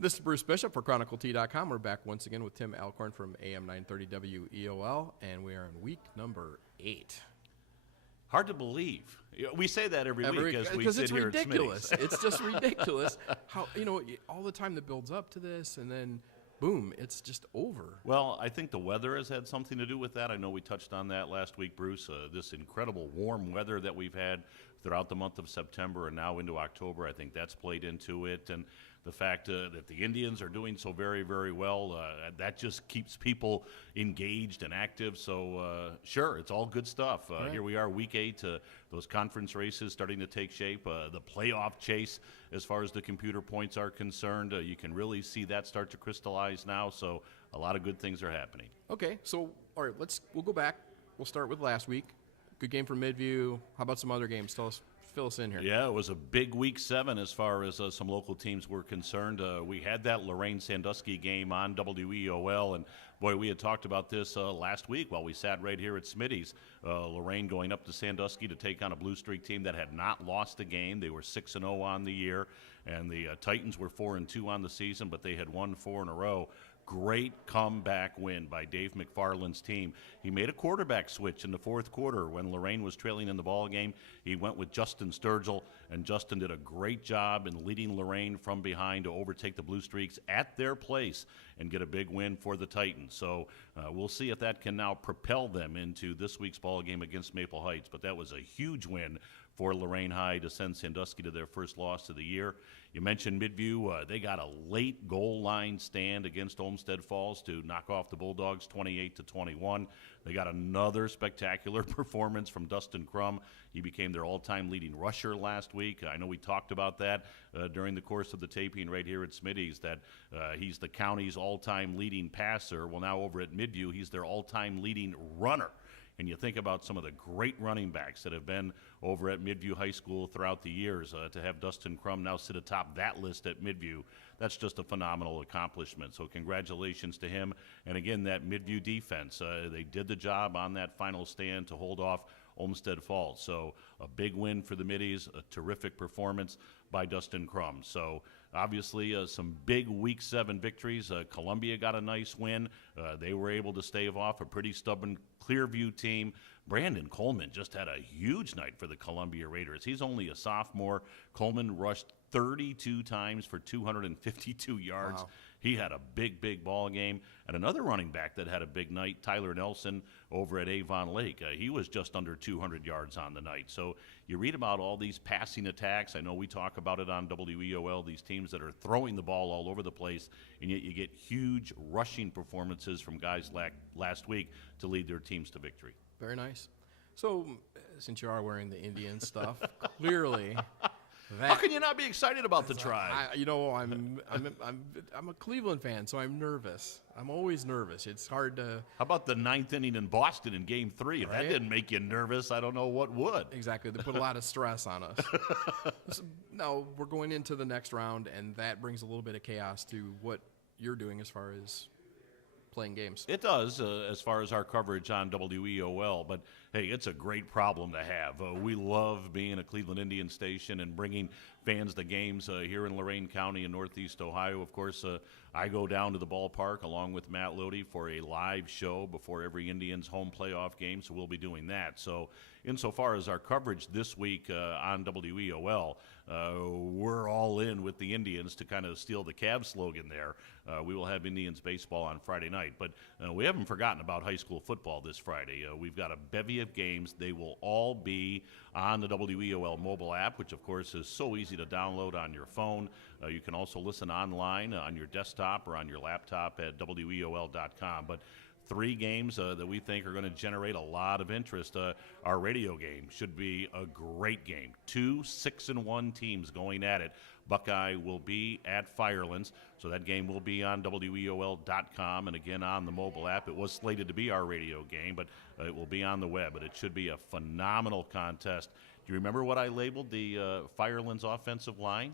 This is Bruce Bishop for ChronicleT.com. We're back once again with Tim Alcorn from AM 930 WEOL, and we are in week number 8. Hard to believe. We say that every week as we sit here ridiculous. at Smitty's. It's just ridiculous how, all the time that builds up to this, and then, boom, it's just over. Well, I think the weather has had something to do with that. I know we touched on that last week, Bruce. This incredible warm weather that we've had throughout the month of September and now into October, I think that's played into it. And the fact that the Indians are doing so very, very well, that just keeps people engaged and active. So, sure, it's all good stuff. Right. Here we are, week 8, those conference races starting to take shape. The playoff chase, as far as the computer points are concerned, you can really see that start to crystallize now. So a lot of good things are happening. Okay, so, all right, we'll go back. We'll start with last week. Good game for Midview. How about some other games? Fill us in here. Yeah, it was a big week 7 as far as some local teams were concerned. We had that Lorain-Sandusky game on WEOL, and boy, we had talked about this last week while we sat right here at Smitty's. Lorain going up to Sandusky to take on a Blue Streak team that had not lost a game. They were 6-0 on the year, and the Titans were 4-2 on the season, but they had won 4 in a row. Great comeback win by Dave McFarland's team. He made a quarterback switch in the fourth quarter when Lorain was trailing in the ball game. He went with Justin Sturgill, and Justin did a great job in leading Lorain from behind to overtake the Blue Streaks at their place and get a big win for the Titans. So we'll see if that can now propel them into this week's ball game against Maple Heights. But that was a huge win for Lorain High to send Sandusky to their first loss of the year. You mentioned Midview. They got a late goal line stand against Olmsted Falls to knock off the Bulldogs 28-21. They got another spectacular performance from Dustin Crum. He became their all-time leading rusher last week. I know we talked about that during the course of the taping right here at Smitty's, that he's the county's all-time leading passer. Well, now over at Midview, he's their all-time leading runner. And you think about some of the great running backs that have been over at Midview High School throughout the years. To have Dustin Crum now sit atop that list at Midview, that's just a phenomenal accomplishment. So congratulations to him. And again, that Midview defense, they did the job on that final stand to hold off Olmsted Falls. So a big win for the Middies, a terrific performance by Dustin Crum. So obviously some big Week 7 victories. Columbia got a nice win. They were able to stave off a pretty stubborn Clearview team. Brandon Coleman just had a huge night for the Columbia Raiders. He's only a sophomore. Coleman rushed 32 times for 252 yards. Wow. He had a big, big ball game. And another running back that had a big night, Tyler Nelson, over at Avon Lake. He was just under 200 yards on the night. So you read about all these passing attacks. I know we talk about it on WEOL, these teams that are throwing the ball all over the place, and yet you get huge rushing performances from guys like last week to lead their teams to victory. Very nice. So, since you are wearing the Indian stuff, clearly... How can you not be excited about the Tribe? I'm a Cleveland fan, so I'm nervous. I'm always nervous. It's hard to. How about the 9th inning in Boston in Game 3? If Right? that didn't make you nervous, I don't know what would. Exactly. They put a lot of stress on us. So, now we're going into the next round, and that brings a little bit of chaos to what you're doing as far as playing games. It does, as far as our coverage on WEOL, but hey, it's a great problem to have. We love being a Cleveland Indians station and bringing fans to games here in Lorain County in Northeast Ohio. Of course, I go down to the ballpark along with Matt Lodi for a live show before every Indians home playoff game, so we'll be doing that. So insofar as our coverage this week on WEOL, we're all in with the Indians to kind of steal the Cavs slogan there. We will have Indians baseball on Friday night, but we haven't forgotten about high school football this Friday. We've got a bevy of games. They will all be on the WEOL mobile app, which of course is so easy to download on your phone. You can also listen online on your desktop or on your laptop at WEOL.com. But 3 games that we think are going to generate a lot of interest. Our radio game should be a great game. 2 6-1 teams going at it. Buckeye will be at Firelands, so that game will be on WEOL.com and again on the mobile app. It was slated to be our radio game, but it will be on the web. But it should be a phenomenal contest. Do you remember what I labeled the Firelands offensive line?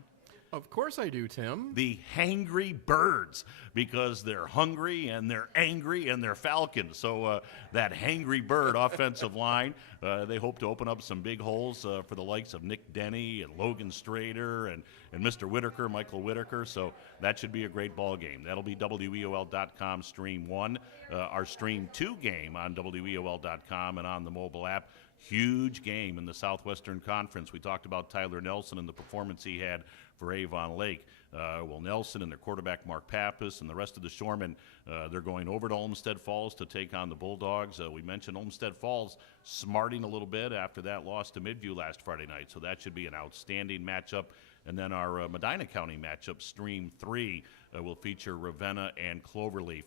Of course I do, Tim. The Hangry Birds, because they're hungry and they're angry and they're Falcons. So that Hangry Bird offensive line, they hope to open up some big holes for the likes of Nick Denny and Logan Strader and Mr. Whitaker, Michael Whitaker. So that should be a great ball game. That'll be WEOL.com Stream 1. Our Stream 2 game on WEOL.com and on the mobile app. Huge game in the Southwestern Conference. We talked about Tyler Nelson and the performance he had for Avon Lake. Well, Nelson and their quarterback Mark Pappas and the rest of the Shoremen, they're going over to Olmsted Falls to take on the Bulldogs. We mentioned Olmsted Falls smarting a little bit after that loss to Midview last Friday night, so that should be an outstanding matchup. And then our Medina County matchup, Stream 3, will feature Ravenna and Cloverleaf.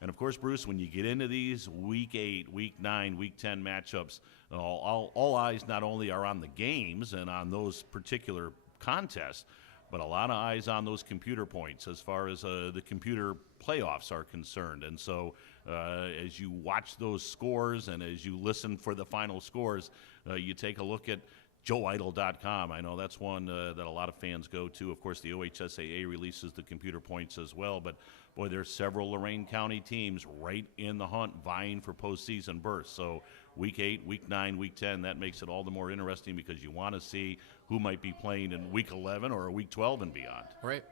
And, of course, Bruce, when you get into these Week 8, Week 9, Week 10 matchups, all eyes not only are on the games and on those particular contests, but a lot of eyes on those computer points as far as the computer playoffs are concerned. And so as you watch those scores and as you listen for the final scores, you take a look at joeidle.com. I know that's one that a lot of fans go to. Of course, the OHSAA releases the computer points as well. But, boy, there's several Lorain County teams right in the hunt vying for postseason berths. So Week 8, Week 9, Week 10, that makes it all the more interesting because you want to see who might be playing in Week 11 or Week 12 and beyond. Right.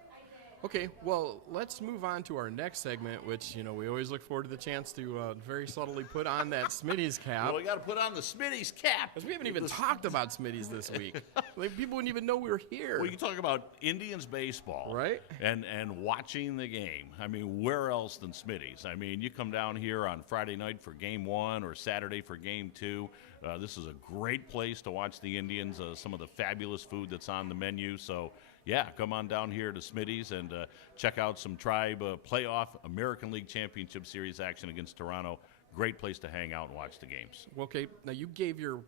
Okay, well, let's move on to our next segment, which, we always look forward to the chance to very subtly put on that Smitty's cap. Well, we got to put on the Smitty's cap. Because we haven't even talked about Smitty's this week. Like, people wouldn't even know we were here. Well, you talk about Indians baseball. Right. And watching the game. I mean, where else than Smitty's? I mean, you come down here on Friday night for Game 1 or Saturday for Game 2. This is a great place to watch the Indians, some of the fabulous food that's on the menu. So, yeah, come on down here to Smitty's and check out some Tribe playoff American League Championship Series action against Toronto. Great place to hang out and watch the games. Well, okay, now you gave your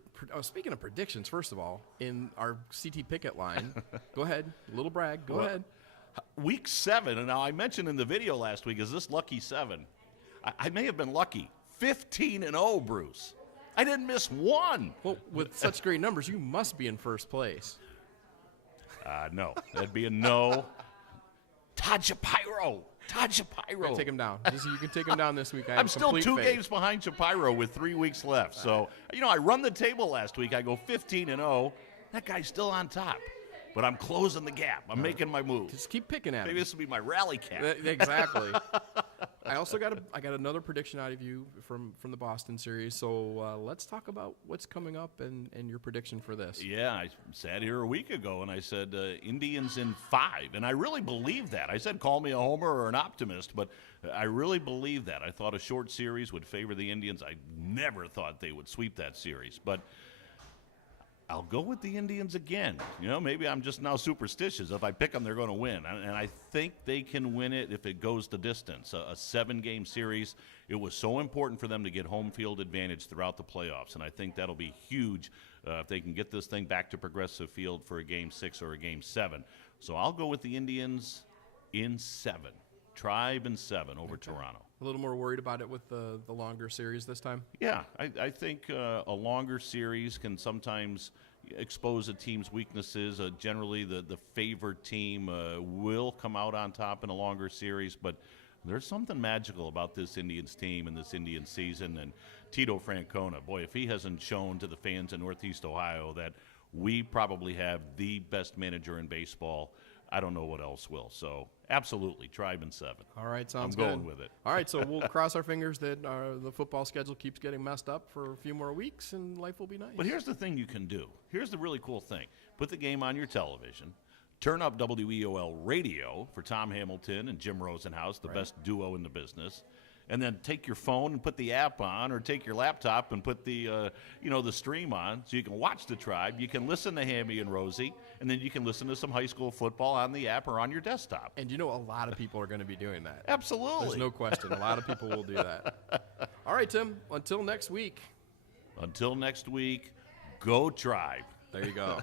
speaking of predictions, first of all, in our CT Pickett line. Go ahead, little brag. Go ahead. Week 7, and now I mentioned in the video last week, is this lucky 7? I may have been lucky. 15-0, Bruce. I didn't miss one. Well, with such great numbers, you must be in first place. No, that'd be a no. Todd Shapiro. Take him down. Just so you can take him down this week. I'm still 2 games behind Shapiro with 3 weeks left. So, I run the table last week. I go 15-0. That guy's still on top. But I'm closing the gap. I'm making my move. Just keep picking at him. Maybe this will be my rally cap. Exactly. I also got another prediction out of you from the Boston series. So let's talk about what's coming up and your prediction for this. Yeah, I sat here a week ago and I said Indians in 5, and I really believe that. I said call me a homer or an optimist, but I really believe that. I thought a short series would favor the Indians. I never thought they would sweep that series, but I'll go with the Indians again. Maybe I'm just now superstitious. If I pick them, they're going to win. And I think they can win it if it goes the distance. A 7-game series, it was so important for them to get home field advantage throughout the playoffs. And I think that'll be huge if they can get this thing back to Progressive Field for a Game 6 or a Game 7. So I'll go with the Indians in 7. Tribe in 7 over Toronto. A little more worried about it with the longer series this time? Yeah, I think a longer series can sometimes expose a team's weaknesses. Generally, the favored team will come out on top in a longer series, but there's something magical about this Indians team and this Indians season. And Tito Francona, boy, if he hasn't shown to the fans in Northeast Ohio that we probably have the best manager in baseball, I don't know what else will. So, absolutely, Tribe in 7. All right, sounds good. I'm going with it. All right, so we'll cross our fingers that the football schedule keeps getting messed up for a few more weeks, and life will be nice. But here's the thing you can do. Here's the really cool thing. Put the game on your television. Turn up WEOL radio for Tom Hamilton and Jim Rosenhaus, the best duo in the business. And then take your phone and put the app on, or take your laptop and put the the stream on, so you can watch the Tribe. You can listen to Hammy and Rosie, and then you can listen to some high school football on the app or on your desktop. And a lot of people are going to be doing that. Absolutely. There's no question. A lot of people will do that. All right, Tim, until next week. Until next week, go Tribe. There you go.